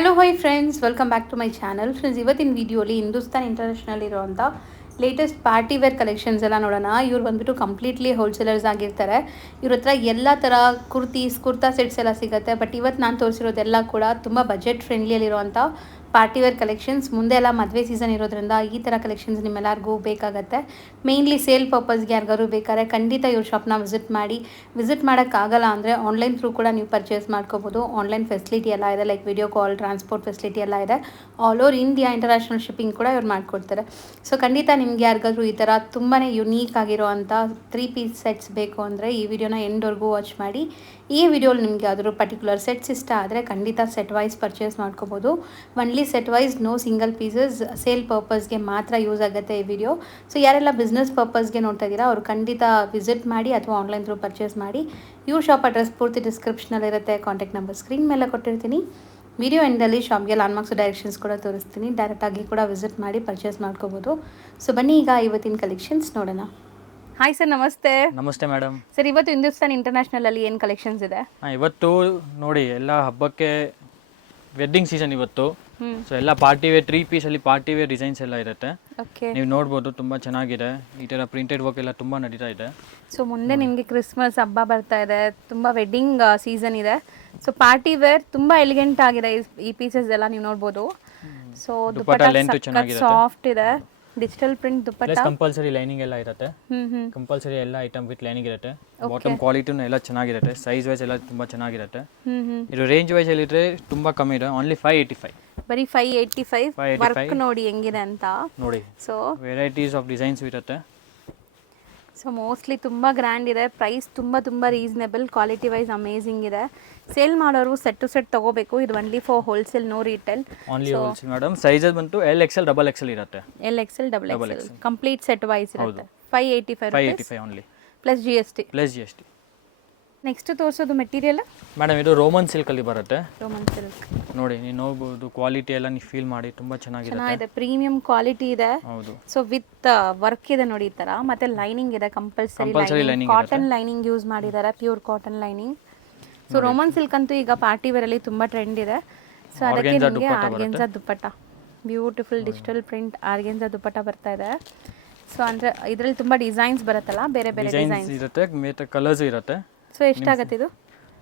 Hello hi friends, welcome back to my channel. Friends, ಇವತ್ತಿನ ವಿಡಿಯೋಲಿ Hindustan international ಇರೋವಂಥ latest party wear collections ಎಲ್ಲ ನೋಡೋಣ. ಇವ್ರು ಬಂದುಬಿಟ್ಟು ಕಂಪ್ಲೀಟ್ಲಿ ಹೋಲ್ಸೇಲರ್ಸ್ ಆಗಿರ್ತಾರೆ. ಇವ್ರ ಹತ್ರ ಎಲ್ಲ ಥರ ಕುರ್ತಾ ಸೆಟ್ಸ್ ಎಲ್ಲ ಸಿಗುತ್ತೆ. ಬಟ್ ಇವತ್ತು ನಾನು ತೋರಿಸಿರೋದೆಲ್ಲ ಕೂಡ ತುಂಬ ಬಜೆಟ್ ಫ್ರೆಂಡ್ಲಿಯಲ್ಲಿರುವಂಥ ಪಾರ್ಟಿ ವೇರ್ ಕಲೆಕ್ಷನ್ಸ್. ಮುಂದೆ ಎಲ್ಲ ಮದುವೆ ಸೀಸನ್ ಇರೋದ್ರಿಂದ ಈ ಥರ ಕಲೆಕ್ಷನ್ಸ್ ನಿಮ್ಮೆಲ್ಲರಿಗೂ ಬೇಕಾಗುತ್ತೆ. ಮೇಯ್ನ್ಲಿ ಸೇಲ್ ಪರ್ಪಸ್ಗೆ ಯಾರಿಗಾರು ಬೇಕಾದ್ರೆ ಖಂಡಿತ ಇವ್ರ ಶಾಪ್ನ ವಿಸಿಟ್ ಮಾಡೋಕ್ಕಾಗಲ್ಲ ಅಂದರೆ ಆನ್ಲೈನ್ ಥ್ರೂ ಕೂಡ ನೀವು ಪರ್ಚೇಸ್ ಮಾಡ್ಕೋಬೋದು. ಆನ್ಲೈನ್ ಫೆಸಿಲಿಟಿ ಎಲ್ಲ ಇದೆ, like video call, transport facility ಎಲ್ಲ ಇದೆ. All over India international shipping ಕೂಡ ಇವ್ರು ಮಾಡಿಕೊಡ್ತಾರೆ. ಸೊ ಖಂಡಿತ ನಿಮಗೆ ಯಾರಿಗಾದ್ರೂ ಈ ಥರ ತುಂಬಾ ಯುನೀಕ್ ಆಗಿರೋವಂಥ 3 ಪೀಸ್ ಸೆಟ್ಸ್ ಬೇಕು ಅಂದರೆ ಈ ವಿಡಿಯೋನ ಎಂಡ್ವರೆಗೂ ವಾಚ್ ಮಾಡಿ. ಈ ವಿಡಿಯೋಲಿ ನಿಮಗೆ ಯಾವ್ದಾದ್ರು ಪರ್ಟಿಕ್ಯುಲರ್ ಸೆಟ್ಸ್ ಇಷ್ಟ ಆದರೆ ಖಂಡಿತ ಸೆಟ್ ವೈಸ್ ಪರ್ಚೇಸ್ ಮಾಡ್ಕೋಬೋದು. Only set wise, no single pieces. Sale ಪರ್ಪಸ್ಗೆ ಮಾತ್ರ ಯೂಸ್ ಆಗುತ್ತೆ ಈ ವಿಡಿಯೋ. ಸೊ ಯಾರೆಲ್ಲ ಬಿಸ್ನೆಸ್ ಪರ್ಪಸ್ಗೆ ನೋಡ್ತಾ ಇದ್ದೀರಾ ಅವರು ಖಂಡಿತ ವಿಸಿಟ್ ಮಾಡಿ ಅಥವಾ ಆನ್ಲೈನ್ ಥ್ರೂ ಪರ್ಚೇಸ್ ಮಾಡಿ. ಇವ್ರ ಶಾಪ್ ಅಡ್ರೆಸ್ ಪೂರ್ತಿ ಡಿಸ್ಕ್ರಿಪ್ಷನಲ್ಲಿರುತ್ತೆ. ಕಾಂಟ್ಯಾಕ್ಟ್ ನಂಬರ್ ಸ್ಕ್ರೀನ್ ಮೇಲೆ ಕೊಟ್ಟಿರ್ತೀನಿ. ವಿಡಿಯೋ ಎಂಡಲ್ಲಿ ಶಾಪ್ಗೆ ಲ್ಯಾಂಡ್ಮಾರ್ಕ್ಸ್ ಡೈರೆಕ್ಷನ್ಸ್ ಕೂಡ ತೋರಿಸ್ತೀನಿ. ಡೈರೆಕ್ಟಾಗಿ ಕೂಡ ವಿಸಿಟ್ ಮಾಡಿ ಪರ್ಚೇಸ್ ಮಾಡ್ಕೋಬೋದು. ಸೊ ಬನ್ನಿ ಈಗ ಇವತ್ತಿನ ಕಲೆಕ್ಷನ್ಸ್ ನೋಡೋಣ. ಹಾಯ್ ಸರ್, ನಮಸ್ತೆ. ನಮಸ್ತೆ ಮೇಡಮ್. ಸರ್, ಇವತ್ತು ಹಿಂದೂಸ್ತಾನ್ ಇಂಟರ್ನ್ಯಾಷನಲ್ ಅಲ್ಲಿ ಏನು ಕಲೆಕ್ಷನ್ಸ್ ಇದೆ? ಇವತ್ತು ನೋಡಿ, ಎಲ್ಲ ಹಬ್ಬಕ್ಕೆ ವೆಡ್ಡಿಂಗ್ ಸೀಸನ್ ಇವತ್ತು. ಸೊ ಎಲ್ಲ ಪಾರ್ಟಿ ವೇರ್ 3 ಪೀಸಲ್ಲಿ ಪಾರ್ಟಿ ವೇರ್ ಡಿಸೈನ್ಸ್ ಎಲ್ಲ ಇರುತ್ತೆ. ಓಕೆ, ನೀವು ನೋಡ್ಬೋದು, ತುಂಬ ಚೆನ್ನಾಗಿದೆ. ಈ ಥರ ಪ್ರಿಂಟೆಡ್ ವರ್ಕ್ ಎಲ್ಲ ತುಂಬ ನಡೀತಾ ಇದೆ. ಸೊ ಮುಂದೆ ನಿಮಗೆ ಕ್ರಿಸ್ಮಸ್ ಹಬ್ಬ ಬರ್ತಾ ಇದೆ, ತುಂಬ ವೆಡ್ಡಿಂಗ್ ಸೀಸನ್ ಇದೆ. ಸೊ ಪಾರ್ಟಿ ವೇರ್ ತುಂಬ ಎಲಿಗೆಂಟ್ ಆಗಿದೆ ಈ ಪೀಸಸ್ ಎಲ್ಲ ನೀವು ನೋಡ್ಬೋದು. ಸೊ ದುಪಟ್ಟ ಸಾಫ್ಟ್ ಇದೆ, digital print dupatta. Compulsory lining ಎಲ್ಲ ಇರುತ್ತೆ. ಕಂಪಲ್ಸರಿ ಎಲ್ಲ ಐಟಮ್ ವಿತ್ ಲೈನಿಂಗ್ ಇರುತ್ತೆ. ಬಾಟಮ್ ಕ್ವಾಲಿಟಿನೂ ಎಲ್ಲ ಚೆನ್ನಾಗಿರುತ್ತೆ. ಸೈಜ್ ವೈಸ್ ಎಲ್ಲ ತುಂಬ ಚೆನ್ನಾಗಿರುತ್ತೆ. ಇದು ರೇಂಜ್ ವೈಸ್ ಹೇಳಿದ್ರೆ ತುಂಬ ಕಮ್ಮಿ ಇದೆ. ಓನ್ಲಿ 585. ಬರೀ 585. ವರ್ಕ್ ನೋಡಿ ಹೆಂಗಿದೆ ಅಂತ ನೋಡಿ. ಸೊ ವೆರೈಟೀಸ್ ಆಫ್ ಡಿಸೈನ್ಸ್ ಇರುತ್ತೆ. ಸೊ ಮೋಸ್ಟ್ಲಿ ತುಂಬ ಗ್ರ್ಯಾಂಡ್ ಇದೆ. ಪ್ರೈಸ್ ತುಂಬ ರೀಸನೇಬಲ್, ಕ್ವಾಲಿಟಿ ವೈಸ್ ಅಮೇಝಿಂಗ್ ಇದೆ. ಸೇಲ್ ಮಾಡೋರು ಸೆಟ್ ಟು ಸೆಟ್ ತಗೋಬೇಕು. ಇದು only for wholesale, no retail. Only wholesale madam. Sizes ಬಂತು LXL, XXL ಇರುತ್ತೆ. LXL, XXL complete set wise ಇರುತ್ತೆ. 585 ಓನ್ಲಿ ಪ್ಲಸ್ GST. ನೆಕ್ಸ್ಟ್ ತೋರಿಸೋದು ಮೆಟೀರಿಯಲ್ ಮೇಡಮ್, ಇದು ರೋಮನ್ ಸಿಲ್ಕ್ ಅಲ್ಲಿ ಬರುತ್ತೆ. ರೋಮನ್ ಸಿಲ್ಕ್ ನೋಡಿ, ನೀವು ನೋಡಬಹುದು. ಕ್ವಾಲಿಟಿ ಎಲ್ಲ ನೀವು ಫೀಲ್ ಮಾಡಿ, ತುಂಬಾ ಚೆನ್ನಾಗಿದೆ. ಪ್ರೀಮಿಯಂ ಕ್ವಾಲಿಟಿ ಇದೆ. ಹೌದು. ಸೊ ವಿತ್ ವರ್ಕ್ ಇದೆ ನೋಡಿ ಈ ತರ. ಮತ್ತೆ ಲೈನಿಂಗ್ ಇದೆ, compulsory lining. Cotton lining use ಮಾಡಿದ್ದಾರೆ, pure cotton lining. So roman silk ಅಂತೂ ಈಗ ಪಾರ್ಟಿ ವೇರ್ ಅಲ್ಲಿ ತುಂಬಾ ಟ್ರೆಂಡ್ ಇದೆ. ಸೊ ಅದಕ್ಕೆ ನಿಮಗೆ ಆರ್ಗೆನ್ಜಾ ದುಪ್ಪಟ್ಟ, ಬ್ಯೂಟಿಫುಲ್ ಡಿಜಿಟಲ್ ಪ್ರಿಂಟ್ ಆರ್ಗೆನ್ಜಾ ದುಪ್ಪಟ್ಟ ಬರ್ತಾ ಇದೆ. ಸೊ ಅಂದ್ರೆ ಇದರಲ್ಲಿ ತುಂಬಾ ಡಿಸೈನ್ಸ್ ಬರುತ್ತಲ್ಲ, ಬೇರೆ ಡಿಸೈನ್ಸ್ ಇರುತ್ತೆ, ಮತ್ತೆ ಕಲರ್ಸ್ ಇರುತ್ತೆ. ಸೊ ಎಷ್ಟಾಗುತ್ತೆ ಇದು?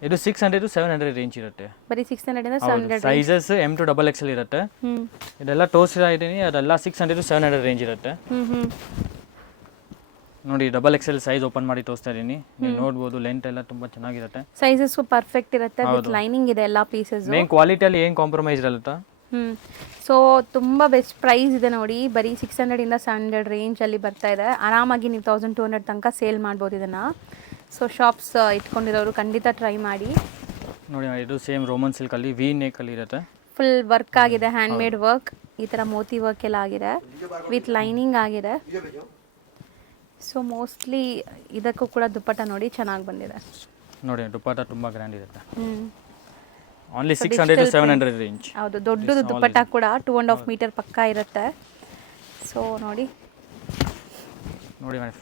ಇದು 600 to 700 ರೇಂಜ್ ಇರುತ್ತೆ. ಬರೀ 600 ಇಂದ 700. ಸೈಜಸ್ M to XXL ಇರುತ್ತೆ. ಇದೆಲ್ಲ ತೋರಿಸ್ತಾ ಇದ್ದೀನಿ, ಅದೆಲ್ಲ 600 to 700 ರೇಂಜ್ ಇರುತ್ತೆ. ನೋಡಿ, XXL ಸೈಜ್ ಓಪನ್ ಮಾಡಿ ತೋರಿಸ್ತಾ ಇದ್ದೀನಿ. ನೀವು ನೋಡಬಹುದು, ಲೆಂತ್ ಎಲ್ಲ ತುಂಬಾ ಚೆನ್ನಾಗಿರುತ್ತೆ. ಸೈಜಸ್ ಪರ್ಫೆಕ್ಟ್ ಇರುತ್ತೆ, ವಿತ್ ಲೈನಿಂಗ್ ಇದೆ ಎಲ್ಲಾ ಪೀಸಸ್. ಮೇನ್ ಕ್ವಾಲಿಟಿಯಲ್ಲಿ ಏನು ಕಾಂಪ್ರಮೈಸ್ ಇರಲ್ಲ. ಸೊ ತುಂಬ ಬೆಸ್ಟ್ ಪ್ರೈಸ್ ಇದೆ ನೋಡಿ. ಬರೀ 600 ಇಂದ 700 ರೇಂಜ್ ಅಲ್ಲಿ ಬರ್ತಾ ಇದೆ. ಆರಾಮಾಗಿ ನೀವು 1200 ತನಕ ಸೇಲ್ ಮಾಡ್ಬೋದು ಇದನ್ನ. ಸೊ ಶಾಪ್ಸ್ ಇಟ್ಕೊಂಡಿರೋರು ಖಂಡಿತ ಟ್ರೈ ಮಾಡಿ. ನೋಡಿ, ಇದು ಸೇಮ್ ರೋಮನ್ ಸಿಲ್ಕ್ ಅಲ್ಲಿ ವಿ ನೆಕ್ ಅಲ್ಲಿ ಇರುತ್ತೆ. ಫುಲ್ ವರ್ಕ್ ಆಗಿದೆ, ಹ್ಯಾಂಡ್ ಮೇಡ್ ವರ್ಕ್. ಈ ತರ ಮೋತಿ ವರ್ಕ್ ಎಲ್ಲ ಆಗಿದೆ, ವಿತ್ ಲೈನಿಂಗ್ ಆಗಿದೆ. ಸೊ ಮೋಸ್ಟ್ಲಿ ಇದಕ್ಕೂ ಕೂಡ ದುಪ್ಪಟ್ಟ ನೋಡಿ ಚೆನ್ನಾಗಿ ಬಂದಿದೆ. ನೋಡಿ, ದುಪ್ಪಟ್ಟ ತುಂಬಾ ಗ್ರ್ಯಾಂಡ್ ಇರುತ್ತೆ. Only 600 to 700 range. ಹೌದು, ದೊಡ್ಡದು ದುಪ್ಪಟ್ಟ ಕೂಡ 2.5 ಮೀಟರ್ ಪಕ್ಕ ಇರುತ್ತೆ. ಸೊ ನೋಡಿ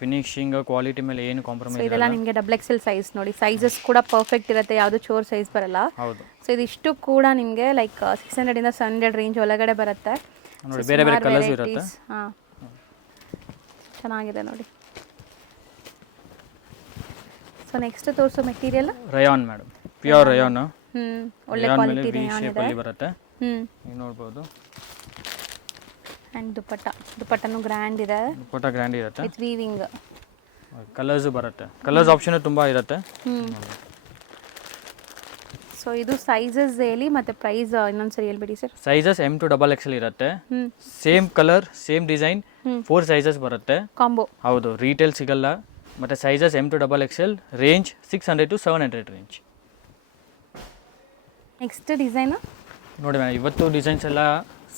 ಫಿನಿಶಿಂಗ್ ಕ್ವಾಲಿಟಿ ಮೇಲೆ ಏನು ಕಾಂಪ್ರಮೈಸ್ ಇಲ್ಲ. ಇದೆಲ್ಲ ನಿಮಗೆ XXL ಸೈಜ್ ನೋಡಿ. ಸೈಜಸ್ ಕೂಡ ಪರ್ಫೆಕ್ಟ್ ಇರುತ್ತೆ, ಯಾವುದು ಚೋರ್ ಸೈಜ್ ಬರಲ್ಲ. ಹೌದು. ಸೊ ಇದಿಷ್ಟು ಕೂಡ ನಿಮಗೆ ಲೈಕ್ 600 ಇಂದ 700 ರೇಂಜ್ ಒಳಗಡೆ ಬರುತ್ತೆ. ನೋಡಿ, ಬೇರೆ ಕಲರ್ಸ್ ಇರುತ್ತೆ. ಹಾಂ, ಚೆನ್ನಾಗಿದೆ ನೋಡಿ. ಸೊ ನೆಕ್ಸ್ಟ್ ತೋರಿಸೋ material Riyan madam, pure Riyan. ಒಳ್ಳೆ ಕ್ವಾಲಿಟಿ ರಯಾನ್ ಇದೆ. ಬರುತ್ತೆ. ನೀವು ನೋಡಬಹುದು. ಅಂಡ್ ದುಪ್ಪಟ್ಟನು ಗ್ರ್ಯಾಂಡ್ ಇದೆ. ದುಪ್ಪಟ್ಟ ಗ್ರ್ಯಾಂಡ್ ಇರುತ್ತೆ, ವಿತ್ ವೀವಿಂಗ್. ಕಲರ್ಸ್ ಬರುತ್ತೆ. ಕಲರ್ಸ್ ಆಪ್ಷನ್ ತುಂಬಾ ಇರುತ್ತೆ. ಸೊ ಇದು ಸೈಜಸ್ ಹೇಳಿ ಮತ್ತೆ ಪ್ರೈಸ್ ಇನ್ನೊಂದ್ಸರಿ ಹೇಳ್ಬಿಡಿ sir. Sizes M to XXL ಇರುತ್ತೆ. Same colour, same design, 4 sizes ಬರುತ್ತೆ. ಕಾಂಬೋ. ಹೌದು, ರೀಟೇಲ್ ಸಿಗಲ್ಲ. ಮತ್ತೆ sizes M to XXL, range 600 to 700 range. Next design ನೋಡಿ ಮೇಡಮ್, ಇವತ್ತು ಡಿಸೈನ್ಸ್ ಎಲ್ಲ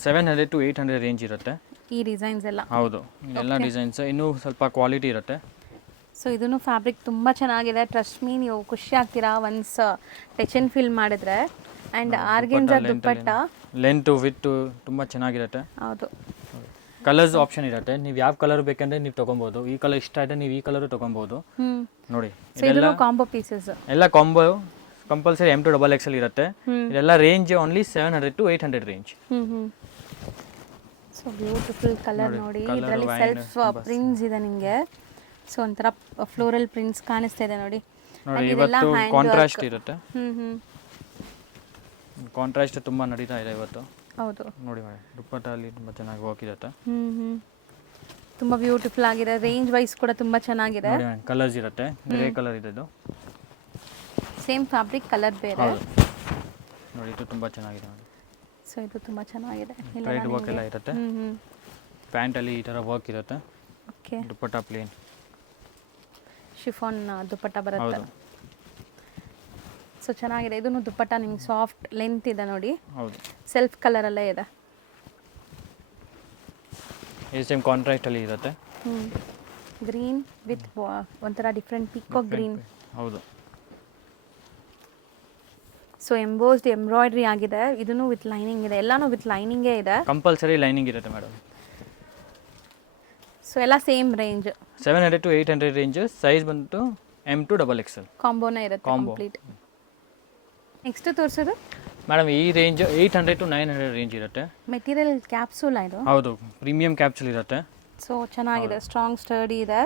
700 to 800 ರೇಂಜ್ ಇರುತ್ತೆ. ಈ ಡಿಸೈನ್ಸ್ ಎಲ್ಲ. ಹೌದು, ಎಲ್ಲ ಡಿಸೈನ್ಸ್ ಇನ್ನೂ ಸ್ವಲ್ಪ ಕ್ವಾಲಿಟಿ ಇರುತ್ತೆ. ಸೊ ಇದನ್ನು ಫ್ಯಾಬ್ರಿಕ್ ತುಂಬ ಚೆನ್ನಾಗಿದೆ. ಟ್ರಸ್ಟ್ ಮೀ, ನೀವು ಖುಷಿ ಆಗ್ತೀರಾ ಒನ್ಸ್ ಟಚ್ ಆ್ಯಂಡ್ ಫೀಲ್ ಮಾಡಿದ್ರೆ. ಆ್ಯಂಡ್ ಆರ್ಗೆನ್ಜಾ ದುಪ್ಪಟ್ಟ ಲೆಂತ್ ವಿತ್ ತುಂಬ ಚೆನ್ನಾಗಿರುತ್ತೆ. ಹೌದು. ಕಲರ್ಸ್ ಆಪ್ಷನ್ ಇರುತ್ತೆ. ನೀವು ಯಾವ ಕಲರ್ ಬೇಕಂದ್ರೆ ನೀವು ತೊಗೊಬೋದು. ಈ ಕಲರ್ ಇಷ್ಟ ಆಯ್ತು, ನೀವು ಈ ಕಲರ್ ತೊಗೊಬೋದು. ನೋಡಿ, ಇದೆಲ್ಲ ಕಾಂಬೋ ಪೀಸಸ್, ಎಲ್ಲ combo compulsory M to XXL ಇರುತ್ತೆ. ಇದೆಲ್ಲ range only 700 to 800 range. So beautiful colour ನೋಡಿ, ಇದರಲ್ಲಿ ಸೆಲ್ಫ್ ಪ್ರಿಂಟ್ಸ್ ಇದೆ ನಿಮಗೆ. ಸೊ ಒಂಥರ ಫ್ಲೋರಲ್ ಪ್ರಿಂಟ್ಸ್ ಕಾಣಿಸ್ತಾ ಇದೆ ನೋಡಿ. ಇವತ್ತು ಕಾಂಟ್ರಾಸ್ಟ್ ಇರುತ್ತೆ. ಕಾಂಟ್ರಾಸ್ಟ್ ತುಂಬಾ ನಡೀತಾ ಇದೆ ಇವತ್ತು. ಹೌದು ನೋಡಿ ಮೇಡಮ್, ದುಪ್ಪಟ್ಟ ಅಲ್ಲಿ ತುಂಬಾ ಚೆನ್ನಾಗಿ ವರ್ಕ್ ಇರುತ್ತೆ. ತುಂಬಾ ಬ್ಯೂಟಿಫುಲ್ ಆಗಿದೆ. ರೇಂಜ್ ವೈಸ್ ಕೂಡ ತುಂಬಾ ಚೆನ್ನಾಗಿದೆ. ನೋಡಿ ಮೇಡಮ್, ಕಲರ್ಸ್ ಇರುತ್ತೆ. ಗ್ರೇ ಕಲರ್ ಇದೆ ಇದು. ಸೇಮ್ ಫ್ಯಾಬ್ರಿಕ್, ಕಲರ್ ಬೇರೆ. ನೋಡಿ ಇದು ತುಂಬಾ ಚೆನ್ನಾಗಿದೆ ಮೇಡಮ್. ಸೊ ಇದು ತುಂಬಾ ಚೆನ್ನಾಗಿದೆ. ಥ್ರೆಡ್ ವರ್ಕ್ ಎಲ್ಲ ಇರುತ್ತೆ. ಪ್ಯಾಂಟ್ ಅಲ್ಲಿ ಈ ತರ ವರ್ಕ್ ಇರುತ್ತೆ. ಓಕೆ. ದುಪ್ಪಟ್ಟ ಪ್ಲೇನ್ ಶಿಫಾನ್ ದುಪ್ಪಟ್ಟ ಬರುತ್ತೆ. ಸೊ ಚೆನ್ನಾಗಿದೆ. ಇದನ್ನು ದುಪ್ಪಟ್ಟ ನಿಮ್ಗೆ ಸಾಫ್ಟ್ ಲೆಂತ್ ಇದೆ ನೋಡಿ. ಹೌದು. ಸೆಲ್ಫ್ ಕಲರ್ ಅಲ್ಲೇ ಇದೆ. ಈ ಸೇಮ್ ಕಾಂಟ್ರಾಸ್ಟ್ ಅಲ್ಲಿ ಇರುತ್ತೆ. ಗ್ರೀನ್ ವಿತ್ ಒಂಥರ ಡಿಫ್ರೆಂಟ್ ಪಿಕಾಕ್ ಗ್ರೀನ್. ಹೌದು. ಸೊ ಎಂಬೋಸ್ಡ್ ಎಂಬ್ರಾಯ್ಡ್ರಿ ಆಗಿದೆ. ಇದನ್ನು ವಿತ್ ಲೈನಿಂಗ್ ಇದೆ. ಎಲ್ಲಾನು ವಿತ್ ಲೈನಿಂಗೇ ಇದೆ. ಕಂಪಲ್ಸರಿ ಲೈನಿಂಗ್ ಇರುತ್ತೆ ಮೇಡಮ್. ಸೊ ಎಲ್ಲ same range 700 to 800 range. Size ಬಂತು M to XXL ಕಾಂಬೋನೇ ಇರುತ್ತೆ ಕಂಪ್ಲೀಟ್. ನೆಕ್ಸ್ಟ್ ತೋರಿಸೋದು ಮೇಡಮ್, ಈ ರೇಂಜ್ 800 to 900 ರೇಂಜ್ ಇರುತ್ತೆ. ಮೆಟೀರಿಯಲ್ ಕ್ಯಾಪ್ಸೂಲ್ ಇದು. ಹೌದು, ಪ್ರೀಮಿಯಂ ಕ್ಯಾಪ್ಸೂಲ್ ಇರುತ್ತೆ. ಸೊ ಚೆನ್ನಾಗಿದೆ, ಸ್ಟ್ರಾಂಗ್ ಸ್ಟರ್ಡಿ ಇದೆ.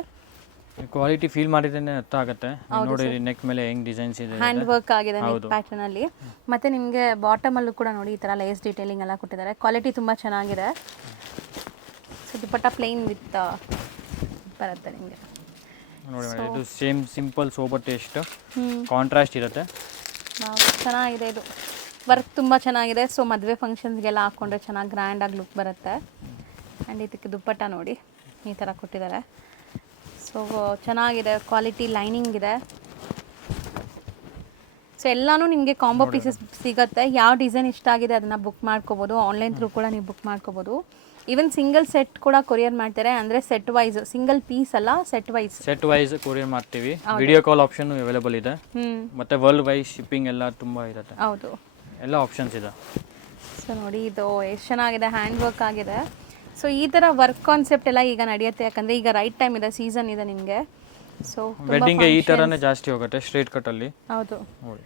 ಕ್ವಾಲಿಟಿ ಫೀಲ್ ಮಾಡಿದ್ರೆ ಅರ್ಥ ಆಗುತ್ತೆ. ನೋಡಿ ನೆಕ್ ಮೇಲೆ ಹೆಂಗ್ ಡಿಸೈನ್ಸ್ ಇದೆ, ಹ್ಯಾಂಡ್ ವರ್ಕ್ ಆಗಿದೆ ನೆಕ್ ಪ್ಯಾಟರ್ನ್ ಅಲ್ಲಿ. ಮತ್ತೆ ನಿಮಗೆ ಬಾಟಮ್ ಅಲ್ಲೂ ಕೂಡ ನೋಡಿ ಈ ತರ ಲೇಸ್ ಡೀಟೇಲಿಂಗ್ ಎಲ್ಲ ಕೊಟ್ಟಿದ್ದಾರೆ. ಕ್ವಾಲಿಟಿ ತುಂಬಾ ಚೆನ್ನಾಗಿದೆ. ಸೊ ದುಪ್ಪಟ್ಟ ಪ್ಲೇನ್ ವಿತ್ ಬರುತ್ತೆ ನಿಮಗೆ. ನೋಡಿ ಮೇಡಮ್, ಇದು same simple sober taste. Contrast ಇರುತ್ತೆ. ಚೆನ್ನಾಗಿದೆ. ಇದು ವರ್ಕ್ ತುಂಬ ಚೆನ್ನಾಗಿದೆ. ಸೊ ಮದುವೆ ಫಂಕ್ಷನ್ಸ್ಗೆಲ್ಲ ಹಾಕ್ಕೊಂಡ್ರೆ ಚೆನ್ನಾಗಿ ಗ್ರ್ಯಾಂಡಾಗಿ ಲುಕ್ ಬರುತ್ತೆ. ಆ್ಯಂಡ್ ಇದಕ್ಕೆ ದುಪ್ಪಟ್ಟ ನೋಡಿ ಈ ಥರ ಕೊಟ್ಟಿದ್ದಾರೆ. ಸೊ ಚೆನ್ನಾಗಿದೆ. ಕ್ವಾಲಿಟಿ ಲೈನಿಂಗ್ ಇದೆ. ಸೊ ಎಲ್ಲನೂ ನಿಮಗೆ ಕಾಂಬೋ ಪೀಸಸ್ ಸಿಗುತ್ತೆ. ಯಾವ ಡಿಸೈನ್ ಇಷ್ಟ ಆಗಿದೆ ಅದನ್ನು ಬುಕ್ ಮಾಡ್ಕೋಬೋದು. ಆನ್ಲೈನ್ ಥ್ರೂ ಕೂಡ ನೀವು ಬುಕ್ ಮಾಡ್ಕೋಬೋದು. ಈವನ್ ಸಿಂಗಲ್ ಸೆಟ್ ಕೂಡ ಕೊರಿಯರ್ ಮಾಡ್ತಾರೆ. ಅಂದರೆ ಸೆಟ್ ವೈಸ್, ಸಿಂಗಲ್ ಪೀಸ್ ಅಲ್ಲ, ಸೆಟ್ ವೈಸ್ ಕೊರಿಯರ್ ಮಾಡ್ತೀವಿ. ವಿಡಿಯೋ ಕಾಲ್ ಆಪ್ಷನ್ ಅವೈಲೇಬಲ್ ಇದೆ. ಮತ್ತೆ ವರ್ಲ್ಡ್ ವೈಡ್ ಶಿಪ್ಪಿಂಗ್ ಎಲ್ಲ ತುಂಬಾ ಇರುತ್ತೆ. ಹೌದು, ಎಲ್ಲ ಆಪ್ಷನ್ಸ್ ಇದೆ. ಸೊ ನೋಡಿ ಇದು ಎಷ್ಟು ಚೆನ್ನಾಗಿದೆ. ಹ್ಯಾಂಡ್ ವರ್ಕ್ ಆಗಿದೆ. ಸೊ ಈ ಥರ ವರ್ಕ್ ಕಾನ್ಸೆಪ್ಟ್ ಎಲ್ಲ ಈಗ ನಡೆಯುತ್ತೆ. ಯಾಕಂದರೆ ಈಗ ರೈಟ್ ಟೈಮ್ ಇದೆ, ಸೀಸನ್ ಇದೆ ನಿಮಗೆ. ಸೊ ವೆಡ್ಡಿಂಗ್ಗೆ ಈ ಥರನೇ ಜಾಸ್ತಿ ಹೋಗುತ್ತೆ ಸ್ಟ್ರೇಟ್ ಕಟ್ಟಲ್ಲಿ. ಹೌದು. ನೋಡಿ,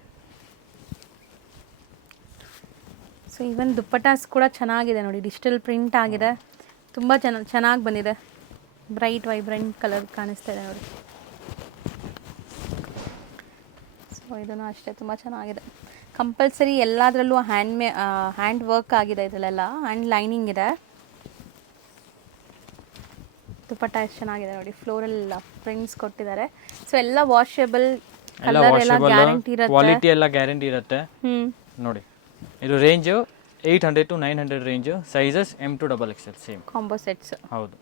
ಸೊ ಈವನ್ ದುಪ್ಪಟಾಸ್ ಕೂಡ ಚೆನ್ನಾಗಿದೆ ನೋಡಿ. ಡಿಜಿಟಲ್ ಪ್ರಿಂಟ್ ಆಗಿದೆ. ತುಂಬ ಚೆನ್ನಾಗಿ ಬಂದಿದೆ. ಬ್ರೈಟ್ ವೈಬ್ರೆಂಟ್ ಕಲರ್ ಕಾಣಿಸ್ತಾ ಇದೆ ನೋಡಿ. ಸೊ ಇದನ್ನು ಅಷ್ಟೇ ತುಂಬ ಚೆನ್ನಾಗಿದೆ. ಕಂಪಲ್ಸರಿ ಎಲ್ಲದರಲ್ಲೂ ಹ್ಯಾಂಡ್ ವರ್ಕ್ ಆಗಿದೆ ಇದರಲ್ಲೆಲ್ಲ. ಹ್ಯಾಂಡ್ ಲೈನಿಂಗ್ ಇದೆ. ದುಪ್ಪಟ್ಟ ಎಷ್ಟು ಚೆನ್ನಾಗಿದೆ ನೋಡಿ. ಫ್ಲೋರಲ್ ಪ್ರಿಂಟ್ಸ್ ಕೊಟ್ಟಿದ್ದಾರೆ. ಸೊ ಎಲ್ಲ ವಾಷೇಬಲ್, ಕಲರ್ ಎಲ್ಲ ಗ್ಯಾರಂಟಿ ಇರುತ್ತೆ. ಕ್ವಾಲಿಟಿ ಎಲ್ಲ ಗ್ಯಾರಂಟಿ ಇರುತ್ತೆ. ನೋಡಿ, ಇದು range 800 to 900 range. Sizes M to XXL same combo sets. ಹೌದು.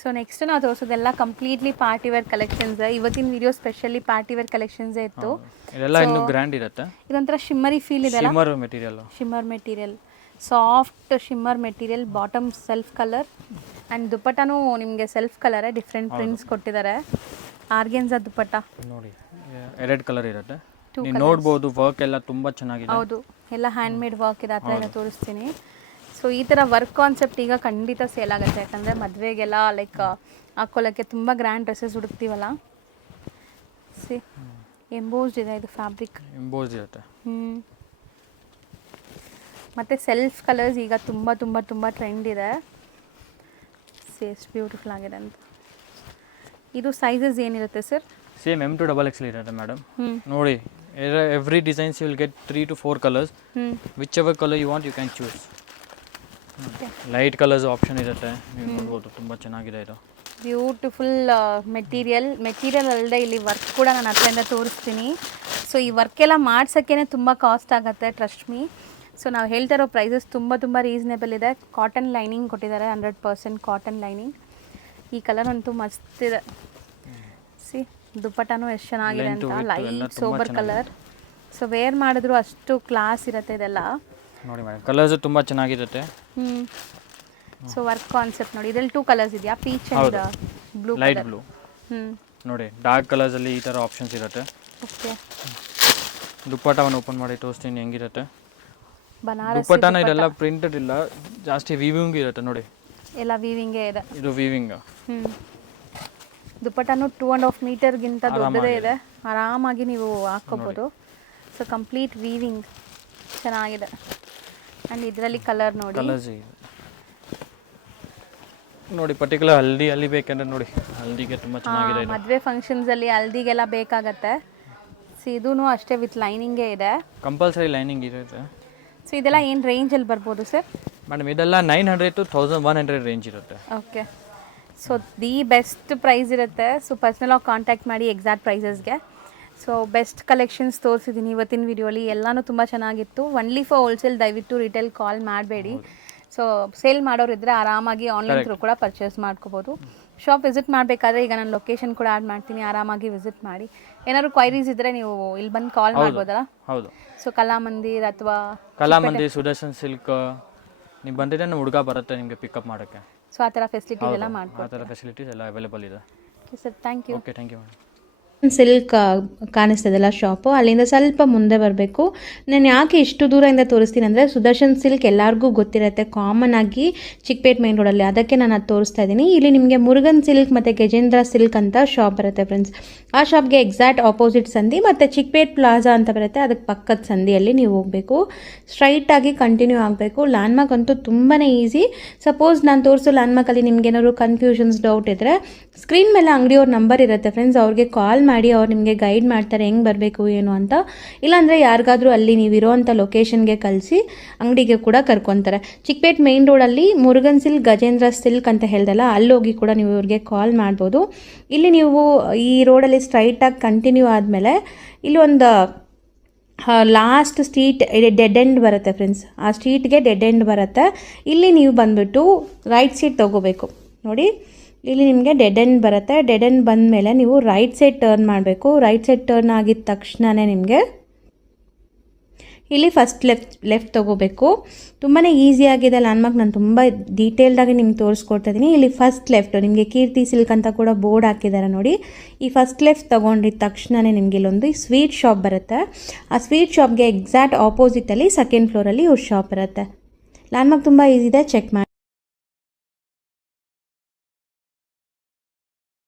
ಸೊ ನೆಕ್ಸ್ಟ್ ನಾವು ತೋರಿಸೋದೆಲ್ಲ ಕಂಪ್ಲೀಟ್ಲಿ ಪಾರ್ಟಿ ವೇರ್ ಕಲೆಕ್ಷನ್ಸ್. ಇವತ್ತಿನ video specially party wear collections ಇತ್ತು. ಇದೆಲ್ಲ ಇನ್ನು ಗ್ರ್ಯಾಂಡ್ ಇರುತ್ತೆ. ಇದೊಂಥರ ಶಿಮ್ಮರಿ ಫೀಲ್ ಇದೆ. Shimmer material, soft shimmer material. Bottom self colour and ದುಪ್ಪಟ್ಟನೂ ನಿಮಗೆ ಸೆಲ್ಫ್ ಕಲರೇ. ಡಿಫ್ರೆಂಟ್ ಪ್ರಿಂಟ್ಸ್ ಕೊಟ್ಟಿದ್ದಾರೆ. ಆರ್ಗೆನ್ಸಾ ದುಪ್ಪಟ್ಟ ನೋಡಿ, ಎರಡು ಕಲರ್ ಇರುತ್ತೆ. ನೀವು ನೋಡ್ಬೋದು, ವರ್ಕ್ ಎಲ್ಲ ತುಂಬಾ ಚೆನ್ನಾಗಿದೆ. ಹೌದು, ಎಲ್ಲ ಹ್ಯಾಂಡ್ ಮೇಡ್ ವರ್ಕ್ ಇದೆ. ಆ ಥರ ಎಲ್ಲ ತೋರಿಸ್ತೀನಿ. ಸೊ ಈ ಥರ ವರ್ಕ್ ಕಾನ್ಸೆಪ್ಟ್ ಈಗ ಖಂಡಿತ ಸೇಲ್ ಆಗುತ್ತೆ. ಯಾಕಂದರೆ ಮದುವೆಗೆಲ್ಲ ಲೈಕ್ ಹಾಕ್ಕೊಳ್ಳೋಕ್ಕೆ ತುಂಬ ಗ್ರ್ಯಾಂಡ್ ಡ್ರೆಸ್ಸಸ್ ಹುಡುಕ್ತೀವಲ್ಲ. ಸಿ ಎಂಬೋಸ್ಡ್ ಇದೆ ಇದು ಫ್ಯಾಬ್ರಿಕ್. ಎಂಬೋಸ್ಡ್ ಇರುತ್ತೆ. ಮತ್ತು ಸೆಲ್ಫ್ ಕಲರ್ಸ್ ಈಗ ತುಂಬ ತುಂಬ ತುಂಬ ಟ್ರೆಂಡ್ ಇದೆ. ಸಿ ಎಷ್ಟು ಬ್ಯೂಟಿಫುಲ್ ಆಗಿದೆ ಅಂತ. ಇದು ಸೈಜಸ್ ಏನಿರುತ್ತೆ sir? Same M to XXL ಇರುತ್ತೆ ಮೇಡಮ್. ನೋಡಿ, every designs you will get 3 to 4 colours. Which ever colour you want you can choose. Light colours option ಇರುತ್ತೆ. ನೀವು ನೋಡ್ಬೋದು, ತುಂಬ ಚೆನ್ನಾಗಿದೆ ಇದು. ಬ್ಯೂಟಿಫುಲ್ ಮೆಟೀರಿಯಲ್ ಅಲ್ಲದೆ ಇಲ್ಲಿ ವರ್ಕ್ ಕೂಡ ನಾನು ಹತ್ತಿರದಿಂದ ತೋರಿಸ್ತೀನಿ. ಸೊ ಈ ವರ್ಕ್ ಎಲ್ಲ ಮಾಡ್ಸೋಕ್ಕೇ ತುಂಬ ಕಾಸ್ಟ್ ಆಗುತ್ತೆ, ಟ್ರಸ್ಟ್ ಮೀ. ಸೊ ನಾವು ಹೇಳ್ತಾ ಇರೋ ಪ್ರೈಸಸ್ ತುಂಬ ರೀಸನೇಬಲ್ ಇದೆ. ಕಾಟನ್ ಲೈನಿಂಗ್ ಕೊಟ್ಟಿದ್ದಾರೆ, 100% ಕಾಟನ್ ಲೈನಿಂಗ್. ಈ ಕಲರ್ ಅಂತೂ ಮಸ್ತ್ ಇದೆ. ಸಿ ದುಪ್ಪಟ್ಟನೂ ಎಷ್ಟು ಚೆನ್ನಾಗಿದೆ ಅಂತ. Light sober colour. So wear ಮಾಡಿದ್ರು ಅಷ್ಟು ಕ್ಲಾಸ್ ಇರುತ್ತೆ ಇದೆಲ್ಲ. ನೋಡಿ ಮೇಡಮ್, ಕಲರ್ಸ್ ತುಂಬ ಚೆನ್ನಾಗಿರುತ್ತೆ. ಸೊ ವರ್ಕ್ ಕಾನ್ಸೆಪ್ಟ್ ನೋಡಿ. ಇದರಲ್ಲಿ 2 ಕಲರ್ಸ್ ಇದೆಯಾ? Peach and blue. Light blue. ನೋಡಿ, ಡಾರ್ಕ್ ಕಲರ್ಸ್ ಅಲ್ಲಿ ಈ ತರ ಆಪ್ಷನ್ಸ್ ಇರುತ್ತೆ. ಓಕೆ. ದುಪ್ಪಟ್ಟವನ್ನು ಓಪನ್ ಮಾಡಿ ತೋರಿಸ್ತೀನಿ ಹೆಂಗಿರುತ್ತೆ. ಬನಾರಸಿ ದುಪ್ಪಟ್ಟನ ಇದೆಲ್ಲ ಪ್ರಿಂಟೆಡ್ ಇಲ್ಲ, ಜಾಸ್ತಿ ವೀವಿಂಗ್ ಇರುತ್ತೆ. ನೋಡಿ, ಎಲ್ಲ ವೀವಿಂಗೇ ಇದೆ. ಇದು ವೀವಿಂಗ್. ದುಪ್ಪಟ್ಟನು 2.5 ಮೀಟರ್ಗಿಂತ ದೊಡ್ಡದೇ ಇದೆ. ಆರಾಮಾಗಿ ನೀವು ಹಾಕ್ಕೋಬೋದು. ಸೊ ಕಂಪ್ಲೀಟ್ ವೀವಿಂಗ್ ಚೆನ್ನಾಗಿದೆ. ಆ್ಯಂಡ್ ಇದರಲ್ಲಿ ಕಲರ್ ನೋಡಿ, ಕಲರ್ಸ್ ನೋಡಿ ಪರ್ಟಿಕ್ಯುಲರ್ ಹಲ್ದಿ ಬೇಕಂದ್ರೆ ನೋಡಿ ಹಲ್ದಿಗೆ ತುಂಬ ಚೆನ್ನಾಗಿದೆ. ಮದುವೆ ಫಂಕ್ಷನ್ಸಲ್ಲಿ ಹಲ್ದಿಗೆಲ್ಲ ಬೇಕಾಗತ್ತೆ. ಸೊ ಇದೂ ಅಷ್ಟೇ ವಿತ್ ಲೈನಿಂಗೇ ಇದೆ, ಕಂಪಲ್ಸರಿ ಲೈನಿಂಗ್ ಇರುತ್ತೆ. ಸೊ ಇದೆಲ್ಲ ಏನು ರೇಂಜಲ್ಲಿ ಬರ್ಬೋದು ಸರ್? ಮೇಡಮ್ ಇದೆಲ್ಲ 900 to 1100 ರೇಂಜ್ ಇರುತ್ತೆ. Okay. So the best price ಇರುತ್ತೆ. ಸೊ ಪರ್ಸ್ನಲಾಗಿ ಕಾಂಟ್ಯಾಕ್ಟ್ ಮಾಡಿ ಎಕ್ಸಾಕ್ಟ್ ಪ್ರೈಸಸ್ಗೆ. ಸೊ ಬೆಸ್ಟ್ ಕಲೆಕ್ಷನ್ಸ್ ತೋರಿಸಿದ್ದೀನಿ ಇವತ್ತಿನ ವಿಡಿಯೋಲಿ. ಎಲ್ಲನೂ ತುಂಬ ಚೆನ್ನಾಗಿತ್ತು. ಒನ್ಲಿ ಫಾರ್ ಹೋಲ್ಸೇಲ್, ದಯವಿಟ್ಟು ರಿಟೇಲ್ ಕಾಲ್ ಮಾಡಬೇಡಿ. ಸೊ ಸೇಲ್ ಮಾಡೋರಿದ್ದರೆ ಆರಾಮಾಗಿ ಆನ್ಲೈನ್ ಥ್ರೂ ಕೂಡ ಪರ್ಚೇಸ್ ಮಾಡ್ಕೋಬೋದು. ಶಾಪ್ ವಿಸಿಟ್ ಮಾಡಬೇಕಾದ್ರೆ ಈಗ ನಾನು ಲೊಕೇಶನ್ ಕೂಡ ಆ್ಯಡ್ ಮಾಡ್ತೀನಿ, ಆರಾಮಾಗಿ ವಿಸಿಟ್ ಮಾಡಿ. ಏನಾದ್ರು ಕ್ವೈರೀಸ್ ಇದ್ದರೆ ನೀವು ಇಲ್ಲಿ ಬಂದು ಕಾಲ್ ಮಾಡ್ಬೋದಲ್ಲ? ಹೌದು. ಸೊ ಕಲಾಮಂದಿರ್ ಅಥವಾ ಕಲಾಮಂದಿರ್, ಸುದರ್ಶನ್ ಸಿಲ್ಕ್ ನೀವು ಬಂದಿದ್ರೆ ನಮ್ಮ ಹುಡುಗ ಬರುತ್ತೆ ನಿಮಗೆ ಪಿಕಪ್ ಮಾಡೋಕ್ಕೆ. ಸೊ ಆ ಥರ ಫೆಸಿಲಿಟೀಸ್ ಎಲ್ಲ ಮಾಡ್ಬೋದು. ಆ ಥರ ಫೆಸಿಲಿಟೀಸ್ ಎಲ್ಲ ಅವೈಲೇಬಲ್ ಇದೆ. Okay sir, thank you. Okay, thank you madam. Silk ಕಾಣಿಸ್ತದಲ್ಲ ಶಾಪು, ಅಲ್ಲಿಂದ ಸ್ವಲ್ಪ ಮುಂದೆ ಬರಬೇಕು. ನಾನು ಯಾಕೆ ಇಷ್ಟು ದೂರದಿಂದ ತೋರಿಸ್ತೀನಿ ಅಂದರೆ ಸುದರ್ಶನ್ ಸಿಲ್ಕ್ ಎಲ್ಲರಿಗೂ ಗೊತ್ತಿರುತ್ತೆ, ಕಾಮನ್ ಆಗಿ ಚಿಕ್ಕಪೇಟ್ ಮೇನ್ ರೋಡಲ್ಲಿ. ಅದಕ್ಕೆ ನಾನು ಅದು ತೋರಿಸ್ತಾ ಇದ್ದೀನಿ. ಇಲ್ಲಿ ನಿಮಗೆ ಮುರುಗನ್ ಸಿಲ್ಕ್ ಮತ್ತು ಗಜೇಂದ್ರ ಸಿಲ್ಕ್ ಅಂತ ಶಾಪ್ ಬರುತ್ತೆ ಫ್ರೆಂಡ್ಸ್. ಆ ಶಾಪ್ಗೆ ಎಕ್ಸಾಕ್ಟ್ ಆಪೋಸಿಟ್ ಸಂದಿ ಮತ್ತು ಚಿಕ್ಕಪೇಟ್ ಪ್ಲಾಜಾ ಅಂತ ಬರುತ್ತೆ, ಅದಕ್ಕೆ ಪಕ್ಕದ ಸಂದಿಯಲ್ಲಿ ನೀವು ಹೋಗಬೇಕು. ಸ್ಟ್ರೈಟಾಗಿ ಕಂಟಿನ್ಯೂ ಆಗಬೇಕು. ಲ್ಯಾಂಡ್ಮಾರ್ಕ್ ಅಂತೂ ತುಂಬಾ ಈಸಿ. ಸಪೋಸ್ ನಾನು ತೋರಿಸೋ ಲ್ಯಾಂಡ್ಮಾರ್ಕಲ್ಲಿ ನಿಮ್ಗೆ ಏನಾದ್ರು ಕನ್ಫ್ಯೂಷನ್ಸ್, ಡೌಟ್ ಇದ್ದರೆ ಸ್ಕ್ರೀನ್ ಮೇಲೆ ಅಂಗಡಿಯವ್ರ ನಂಬರ್ ಇರುತ್ತೆ ಫ್ರೆಂಡ್ಸ್, ಅವ್ರಿಗೆ ಕಾಲ್ ಮಾಡಿ ಅವ್ರು ನಿಮಗೆ ಗೈಡ್ ಮಾಡ್ತಾರೆ ಹೆಂಗೆ ಬರಬೇಕು ಏನು ಅಂತ. ಇಲ್ಲಾಂದರೆ ಯಾರಿಗಾದರೂ ಅಲ್ಲಿ ನೀವು ಇರೋವಂಥ ಲೊಕೇಶನ್ಗೆ ಕಳಿಸಿ ಅಂಗಡಿಗೆ ಕೂಡ ಕರ್ಕೊತಾರೆ. ಚಿಕ್ಕಪೇಟ್ ಮೇನ್ ರೋಡಲ್ಲಿ ಮುರುಗನ್ ಸಿಲ್ಕ್, ಗಜೇಂದ್ರ ಸಿಲ್ಕ್ ಅಂತ ಹೇಳ್ದಲ್ಲ, ಅಲ್ಲೋಗಿ ಕೂಡ ನೀವು ಇವ್ರಿಗೆ ಕಾಲ್ ಮಾಡ್ಬೋದು. ಇಲ್ಲಿ ನೀವು ಈ ರೋಡಲ್ಲಿ ಸ್ಟ್ರೈಟಾಗಿ ಕಂಟಿನ್ಯೂ ಆದಮೇಲೆ ಇಲ್ಲಿ ಒಂದು ಲಾಸ್ಟ್ ಸ್ಟ್ರೀಟ್ ಡೆಡ್ ಎಂಡ್ ಬರುತ್ತೆ ಫ್ರೆಂಡ್ಸ್. ಆ ಸ್ಟ್ರೀಟ್ಗೆ ಡೆಡ್ ಎಂಡ್ ಬರುತ್ತೆ. ಇಲ್ಲಿ ನೀವು ಬಂದುಬಿಟ್ಟು ರೈಟ್ ಸೈಡ್ ತೊಗೋಬೇಕು. ನೋಡಿ ಇಲ್ಲಿ ನಿಮಗೆ ಡೆಡ್ ಎಂಡ್ ಬರುತ್ತೆ. ಡೆಡ್ ಎಂಡ್ ಬಂದಮೇಲೆ ನೀವು ರೈಟ್ ಸೈಡ್ ಟರ್ನ್ ಮಾಡಬೇಕು. ರೈಟ್ ಸೈಡ್ ಟರ್ನ್ ಆಗಿದ ತಕ್ಷಣವೇ ನಿಮಗೆ ಇಲ್ಲಿ ಫಸ್ಟ್ ಲೆಫ್ಟ್ ತೊಗೋಬೇಕು. ತುಂಬಾ ಈಸಿಯಾಗಿದೆ ಲ್ಯಾಂಡ್ಮಾರ್ಕ್. ನಾನು ತುಂಬ ಡೀಟೇಲ್ಡಾಗಿ ನಿಮ್ಗೆ ತೋರಿಸ್ಕೊಡ್ತಾ ಇದ್ದೀನಿ. ಇಲ್ಲಿ ಫಸ್ಟ್ ಲೆಫ್ಟ್ ನಿಮಗೆ ಕೀರ್ತಿ ಸಿಲ್ಕ್ ಅಂತ ಕೂಡ ಬೋರ್ಡ್ ಹಾಕಿದ್ದಾರೆ ನೋಡಿ. ಈ ಫಸ್ಟ್ ಲೆಫ್ಟ್ ತೊಗೊಂಡಿದ್ದ ತಕ್ಷಣವೇ ನಿಮಗೆ ಇಲ್ಲೊಂದು ಸ್ವೀಟ್ ಶಾಪ್ ಬರುತ್ತೆ. ಆ ಸ್ವೀಟ್ ಶಾಪ್ಗೆ ಎಕ್ಸಾಕ್ಟ್ ಆಪೋಸಿಟಲ್ಲಿ ಸೆಕೆಂಡ್ ಫ್ಲೋರಲ್ಲಿ ಇವ್ರ ಶಾಪ್ ಇರುತ್ತೆ. ಲ್ಯಾಂಡ್ಮಾರ್ಕ್ ತುಂಬ ಈಸಿ ಇದೆ, ಚೆಕ್ ಮಾಡಿ.